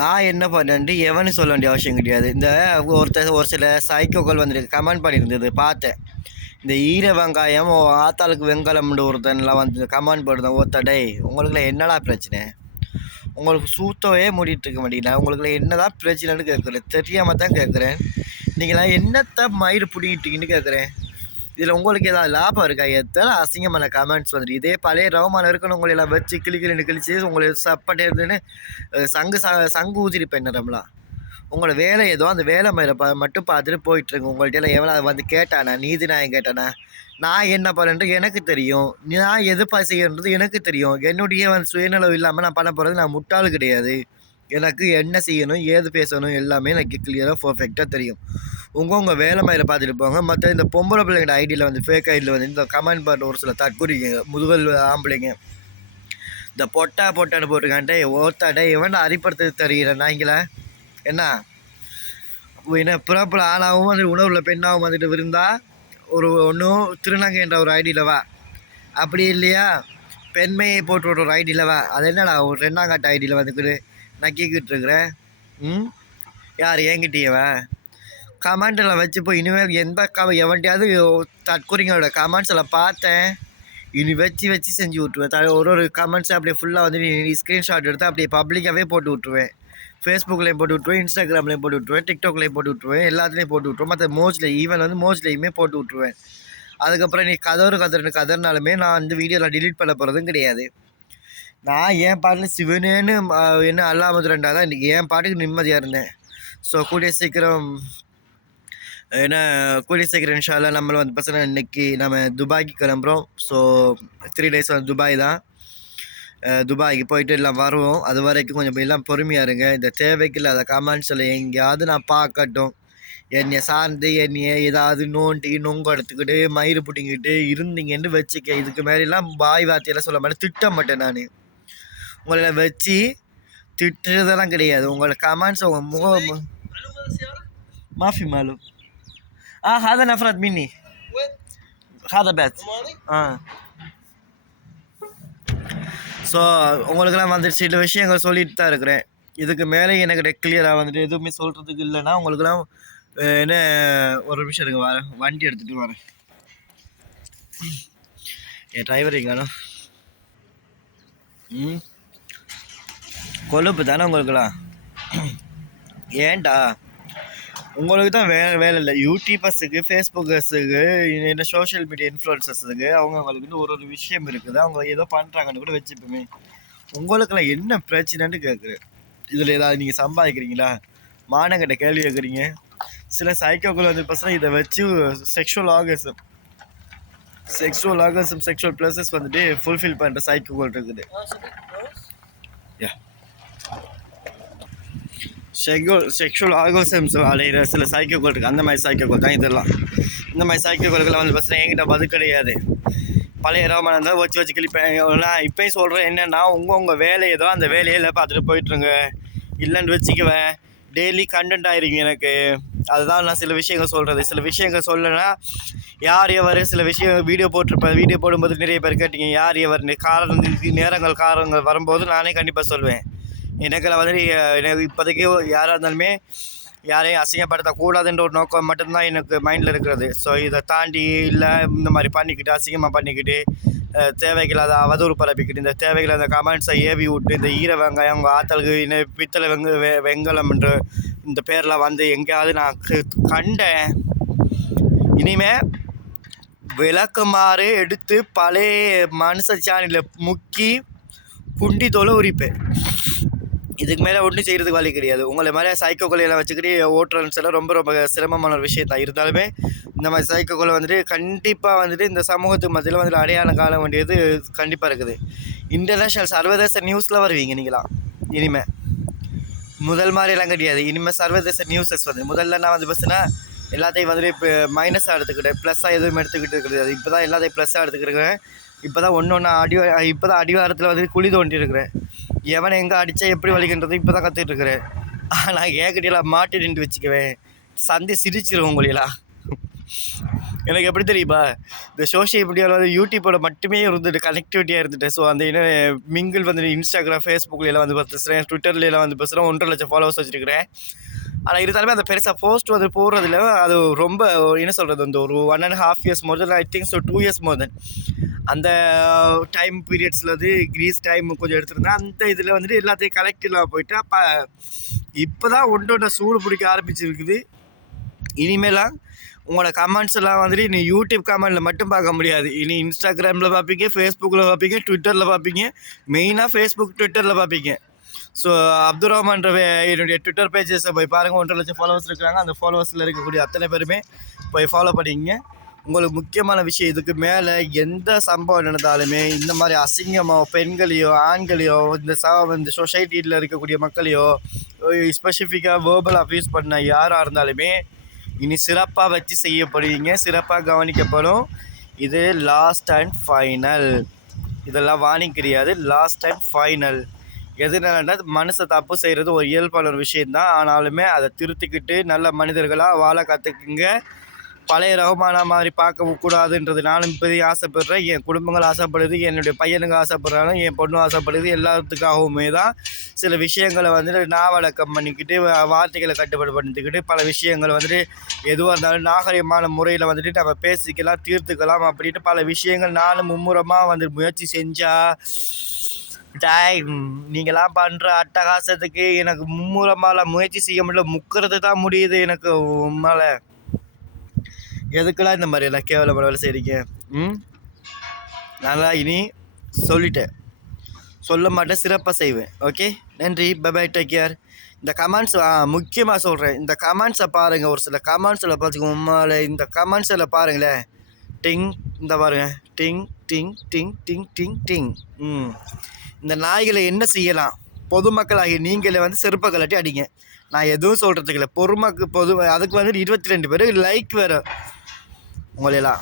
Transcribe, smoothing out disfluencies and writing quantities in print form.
நான் என்ன பண்ணேன்ட்டு எவனும் சொல்ல வேண்டிய அவசியம் கிடையாது. இந்த ஒரு சில சைக்கோக்கள் வந்துட்டு கமெண்ட் பண்ணியிருந்தது பார்த்தேன். இந்த ஈர வெங்காயம் ஆத்தாளுக்கு வெங்காயம்னு ஒருத்தன்லாம் வந்து கமெண்ட் போடுறேன். டேய் உங்களுக்குலாம் என்னடா பிரச்சனை? உங்களுக்கு சூத்தவே மூடிட்டு இருக்க மாட்டீங்களா? உங்களுக்குலாம் என்னதான் பிரச்சனைன்னு கேட்குறேன். தெரியாமல் தான் கேட்குறேன். நீங்களாம் என்னத்த மயிறு பிடிங்கிட்டீங்கன்னு கேட்குறேன். இதில் உங்களுக்கு ஏதாவது லாபம் இருக்கா? எத்தனை அசிங்கமான கமெண்ட்ஸ் வந்துட்டு இதே பழைய ரவமான இருக்கணும் உங்களை எல்லாம் வச்சு கிளிக்கிளின்னு கிழிச்சு உங்களுக்கு சப்பட்டேன்னு சங்கு ஊதிருப்பேன் நம்மளாம். உங்களோட வேலை ஏதோ அந்த வேலை மேலே மட்டும் பார்த்துட்டு போயிட்டுருங்க. உங்கள்கிட்ட எல்லாம் எவ்வளோ வந்து கேட்டானா? நீதி நான் கேட்டானா? நான் என்ன பண்ணுறது எனக்கு தெரியும். நான் எது செய்யறது எனக்கு தெரியும். என்னுடைய சுயநலம் இல்லாமல் நான் பண்ண போகிறது நான் முட்டாள் கிடையாது. எனக்கு என்ன செய்யணும், ஏது பேசணும் எல்லாமே எனக்கு கிளியராக பர்ஃபெக்டாக தெரியும். உங்கள் வேலை மயில பார்த்துட்டு போங்க. மற்ற இந்த பொம்பளை பிள்ளைங்க ஐடியில் வந்து ஃபேக் ஐடியில் வந்து இந்த கமெண்ட் பண்ணுற ஒரு சில தற்கொலைங்க முதுகல் ஆம்பளைங்க இந்த பொட்டான்னு போட்டிருக்கான்ட்டே ஓத்தாட்டே இவன் அறிப்படுத்த தெரிகிற நாய்ங்கள என்ன என்ன பிறப்பில் ஆணாகவும் வந்து உணவில் பெண்ணாகவும் வந்துட்டு விருந்தா ஒன்றும் திருநங்கைன்ற ஒரு ஐடியில் வா, அப்படி இல்லையா பெண்மையை போட்டு ஒரு ஐடியில் வா. அது என்னடா ஒரு 2ஆம் கட்ட ஐடியில் வந்துக்கிட்டு நக்கிக்கிட்டு இருக்கிறேன். யார் என்கிட்டயவா கமெண்ட்டில் வச்சு போய் இனிமேல் எந்த எவன்ட்டையாவது தற்கொலைங்களோட கமெண்ட்ஸில் பார்த்தேன் இனி வச்சு செஞ்சு விட்ருவேன். ஒரு கமெண்ட்ஸ் அப்படியே ஃபுல்லாக வந்து நீ ஸ்க்ரீன்ஷாட் எடுத்து அப்படியே பப்ளிக்காகவே போட்டு விட்ருவேன். ஃபேஸ்புக்லேயும் போட்டு விட்ருவேன், இன்ஸ்டாகிராம்லேயும் போட்டு விட்ருவேன், டிக்டாக்லேயும் போட்டு விட்ருவேன், எல்லாத்துலேயும் போட்டு விட்ருவேன். மற்ற ஈவன் வந்து மோஸ்ட்லேயுமே போட்டு விட்ருவேன். அதுக்கப்புறம் நீ கதறினாலுமே நான் வந்து வீடியோவில் டிலீட் பண்ண போகிறதும் கிடையாது. நான் என் பாட்டில் சிவனேன்னு என்ன அல்லாமது ரெண்டாக இன்றைக்கி என் பாட்டுக்கு நிம்மதியாக இருந்தேன். ஸோ கூடிய சீக்கிரம் இன்ஷால்லா நம்மளை வந்து பசங்க இன்றைக்கி நம்ம துபாய்க்கு கிளம்புறோம். ஸோ 3 days வந்து துபாய் தான். துபாய்க்கு போயிட்டு எல்லாம் வருவோம். அது வரைக்கும் கொஞ்சம் எல்லாம் பொறுமையாக இருங்க. இந்த தேவைக்கு இல்லாத கமெண்ட்ஸில் எங்கேயாவது நான் பார்க்கட்டும் என்னை சார்ந்து என்னைய ஏதாவது நொங்கு எடுத்துக்கிட்டு மயிறு பிடிங்கிட்டு இருந்தீங்கன்னு வச்சுக்க. இதுக்கு மேலாம் பாய் வார்த்தையெல்லாம் சொல்ல மாட்டேன், திட்ட மாட்டேன். நான் உங்களை வச்சு திட்டுறதெல்லாம் கிடையாது. உங்களோட கமெண்ட்ஸ் உங்கள் முகம் மாஃபி மாலு هذا نفرت مني هذا بات ஸோ உங்களுக்கெல்லாம் வந்துட்டு சில விஷயங்கள் சொல்லிட்டு தான் இருக்கிறேன். இதுக்கு மேலே எனக்கு கிளியராக வந்துட்டு எதுவுமே சொல்கிறதுக்கு இல்லைன்னா உங்களுக்கெல்லாம் என்ன ஒரு நிமிஷம் இருக்கு வரேன், வண்டி எடுத்துகிட்டு வரேன். என் டிரைவர் எங்கானோ கொழுப்பு தானே உங்களுக்கெல்லாம். ஏன்டா உங்களுக்கு தான் வேலை இல்லை. யூடியூபர்ஸுக்கு, ஃபேஸ்புக்கர்ஸுக்கு, என்ன சோஷியல் மீடியா இன்ஃப்ளூயன்சர்ஸுக்கு அவங்களுக்கு ஒரு விஷயம் இருக்குது. அவங்க ஏதோ பண்ணுறாங்கன்னு கூட வச்சுப்போமே. உங்களுக்கெல்லாம் என்ன பிரச்சனைன்னு கேட்குறேன். இதில் ஏதாவது நீங்கள் சம்பாதிக்கிறீங்களா? மானங்கிட்ட கேள்வி கேட்குறீங்க. சில சைக்கோக்கள் வந்து பசங்க இதை வச்சு செக்ஷுவல் ஆர்கசம் செக்ஷுவல் ப்ளஸஸ் வந்துட்டு ஃபுல்ஃபில் பண்ணுற சைக்கோக்கள் இருக்குது. செக்ஷுவல் ஆர்கசம்ஸ் அடைகிற சில சைக்கோக்கள் இருக்குது. அந்த மாதிரி சைக்கோக்கள் தான் இதெல்லாம். இந்த மாதிரி சைக்கோக்களுக்கெல்லாம் வந்து பசங்க என்கிட்ட பதில் கிடையாது. பழைய ரோமன் இருந்தால் வச்சு கிளிப்பேன். நான் இப்போயும் சொல்கிறேன் என்னென்னா உங்கள் வேலை ஏதோ அந்த வேலையில் பார்த்துட்டு போயிட்டுருங்க. இல்லைன்னு வச்சுக்குவேன் டெய்லி கண்டென்ட் ஆகிருங்க எனக்கு. அதுதான் நான் சில விஷயங்கள் சொல்கிறது. சில விஷயங்கள் சொல்லலைன்னா யார் எவர் சில விஷயம் வீடியோ போட்டிருப்பேன். வீடியோ போடும்போது நிறைய பேர் கேட்டீங்க யார் எவர் காரணங்கள் வரும்போது நானே கண்டிப்பாக சொல்லுவேன். எனக்குலாம் வந்து எனக்கு இப்போதைக்கு யாராக இருந்தாலுமே யாரையும் அசிங்கப்படுத்தக்கூடாதுன்ற ஒரு நோக்கம் மட்டும்தான் எனக்கு மைண்டில் இருக்கிறது. ஸோ இதை தாண்டி இல்லை இந்த மாதிரி பண்ணிக்கிட்டு அசிங்கமாக பண்ணிக்கிட்டு தேவையில்லாத அவதூறு பரப்பிக்கிட்டு இந்த தேவையில்லாத கமெண்ட்ஸை ஏவி விட்டு இந்த ஈர வெங்காயம் உங்கள் ஆத்தலுக்கு பித்தளை வெங்கலம்ன்ற இந்த பேரில் வந்து எங்கேயாவது நான் கண்டேன். இனிமேல் விளக்குமாறு எடுத்து பழைய மனுஷ சாணியில் முக்கி குண்டி தோலை உரிப்பேன். இதுக்கு மேலே ஒன்றும் செய்கிறதுக்கு வழி கிடையாது. உங்களை மாதிரி சைக்கோக்கொலையெல்லாம் வச்சுக்கிட்டு ஓட்டுறன்ஸ் எல்லாம் ரொம்ப சிரமமான ஒரு விஷயம் தான். இருந்தாலுமே இந்த மாதிரி சைக்கோக்களை வந்துட்டு கண்டிப்பாக வந்துட்டு இந்த சமூகத்துக்கு மத்தியில் வந்துட்டு அடையாளம் காண வேண்டியது கண்டிப்பாக இருக்குது. இன்டர்நேஷ்னல் சர்வதேச நியூஸில் வருவீங்க நீங்களாம் இனிமேல். முதல் மாதிரிலாம் கிடையாது. இனிமேல் சர்வதேச நியூஸஸ் வந்து முதல்ல நான் வந்து பஸ்ஸுனா எல்லாத்தையும் வந்துட்டு இப்போ மைனஸாக எடுத்துக்கிட்டேன், ப்ளஸ்ஸாக எதுவும் எடுத்துக்கிட்டு இருக்கிறது. இப்போ தான் எல்லாத்தையும் ப்ளஸ்ஸாக எடுத்துக்கிறேன். இப்போ தான் இப்போ தான் அடிவாரத்தில் வந்துட்டு குழி தோண்டி இருக்கிறேன். எவனை எங்கே அடித்தா எப்படி வலிக்கின்றது இப்போ தான் கற்றுக்கிட்டு இருக்கிறேன். நான் ஏகடியெல்லாம் மாட்டி நின்று வச்சுக்குவேன். சந்தை சிரிச்சிருவோம் உங்களெல்லாம். எனக்கு எப்படி தெரியுமா, இந்த சோஷியல் மீடியாவில் வந்து யூடியூப்போட மட்டுமே இருந்துட்டு கனெக்டிவிட்டியாக இருந்துட்டு. ஸோ அந்த மிங்கிள் வந்து இன்ஸ்டாகிராம், ஃபேஸ்புக்லாம் வந்து பேசுகிறேன், ட்விட்டர்லாம் வந்து பேசுகிறேன். 1.5 லட்சம் ஃபாலோவர்ஸ் வச்சுருக்கிறேன். ஆனால் இருந்தாலுமே அந்த பெருசாக போஸ்ட் வந்து போடுறதில்ல. அது ரொம்ப என்ன சொல்கிறது, அந்த ஒரு 1.5 years more then, I think so 2 years more then. அந்த டைம் பீரியட்ஸில் வந்து கிரீஸ் டைம் கொஞ்சம் எடுத்துருந்தேன். அந்த இதில் வந்துட்டு எல்லாத்தையும் கலெக்டிவாக போயிட்டு அப்போ இப்போ தான் ஒன்றோட சூடு பிடிக்க ஆரம்பிச்சிருக்குது. இனிமேலாம் உங்களோட கமெண்ட்ஸ் எல்லாம் வந்துட்டு இனி யூடியூப் கமெண்டில் மட்டும் பார்க்க முடியாது. இனி இன்ஸ்டாகிராமில் பார்ப்பீங்க, ஃபேஸ்புக்கில் பார்ப்பீங்க, ட்விட்டரில் பார்ப்பீங்க. மெயினாக ஃபேஸ்புக், ட்விட்டரில் பார்ப்பீங்க. ஸோ அப்துல் ரஹ்மான்ற என்னுடைய ட்விட்டர் பேஜஸை போய் பாருங்கள். 1.5 லட்சம் ஃபாலோவர்ஸ் இருக்கிறாங்க. அந்த ஃபாலோவர்ஸில் இருக்கக்கூடிய அத்தனை பேருமே போய் ஃபாலோ பண்ணிங்க. உங்களுக்கு முக்கியமான விஷயம், இதுக்கு மேலே எந்த சம்பவம் நடந்தாலுமே இந்த மாதிரி அசிங்கமோ பெண்களையோ ஆண்களையோ இந்த சொசைட்டியில் இருக்கக்கூடிய மக்களையோ ஸ்பெசிஃபிக்காக வேர்பல் அப்யூஸ் பண்ண யாராக இருந்தாலுமே இனி சிறப்பாக வச்சு செய்யப்படுவீங்க, சிறப்பாக கவனிக்கப்படும். இது லாஸ்ட் அண்ட் ஃபைனல். இதெல்லாம் வார்னிங் கிடையாது, லாஸ்ட் அண்ட் ஃபைனல். எதுனால மனுஷன் தப்பு செய்கிறது ஒரு இயல்பான ஒரு விஷயந்தான். ஆனாலுமே அதை திருத்திக்கிட்டு நல்ல மனிதர்களாக வாழ கற்றுக்குங்க. பழைய ரகுமானா மாதிரி பார்க்க கூடாதுன்றது நானும் இப்போதைக்கு ஆசைப்படுறேன். என் குடும்பங்கள் ஆசைப்படுது, என்னுடைய பையனுங்க ஆசைப்படுறாங்க, என் பொண்ணு ஆசைப்படுது. எல்லாத்துக்காகவுமே தான் சில விஷயங்களை வந்துட்டு நாவடக்கம் பண்ணிக்கிட்டு, வார்த்தைகளை கட்டுப்பாடு பல விஷயங்கள் வந்துட்டு எதுவாக இருந்தாலும் நாகரிகமான முறையில் வந்துட்டு நம்ம பேசிக்கலாம், தீர்த்துக்கலாம் அப்படின்ட்டு பல விஷயங்கள் நானும் மும்முரமாக வந்து முயற்சி செஞ்சால் நீங்களாம் பண்ணுற அட்டகாசத்துக்கு எனக்கு மும்முரமாக முயற்சி செய்ய முடியல, முக்கிறது தான் முடியுது எனக்கு. உண்மையில எதுக்கெல்லாம் இந்த மாதிரி எல்லாம் கேவலமான வேலை செய்கிறீங்க? நல்லா இனி சொல்லிட்டேன், சொல்ல மாட்டேன், சிறப்பாக செய்வேன். ஓகே, நன்றி, பை, டேக் கேர். இந்த கமெண்ட்ஸ் முக்கியமாக சொல்கிறேன், இந்த கமெண்ட்ஸை பாருங்கள். ஒரு சில கமெண்ட்ஸில் பார்த்துக்கோங்க. உண்மையில இந்த கமெண்ட்ஸில் பாருங்களேன். டிங், இந்த பாருங்கள், டிங் டிங் டிங் டிங் டிங் டிங். இந்த நாய்களை என்ன செய்யலாம்? பொதுமக்களாகி நீங்களே வந்து செருப்பை கலட்டி அடிங்க. நான் எதுவும் சொல்கிறதுக்கு இல்லை. அதுக்கு வந்து 22 பேர் லைக் வேறு உங்களெல்லாம்.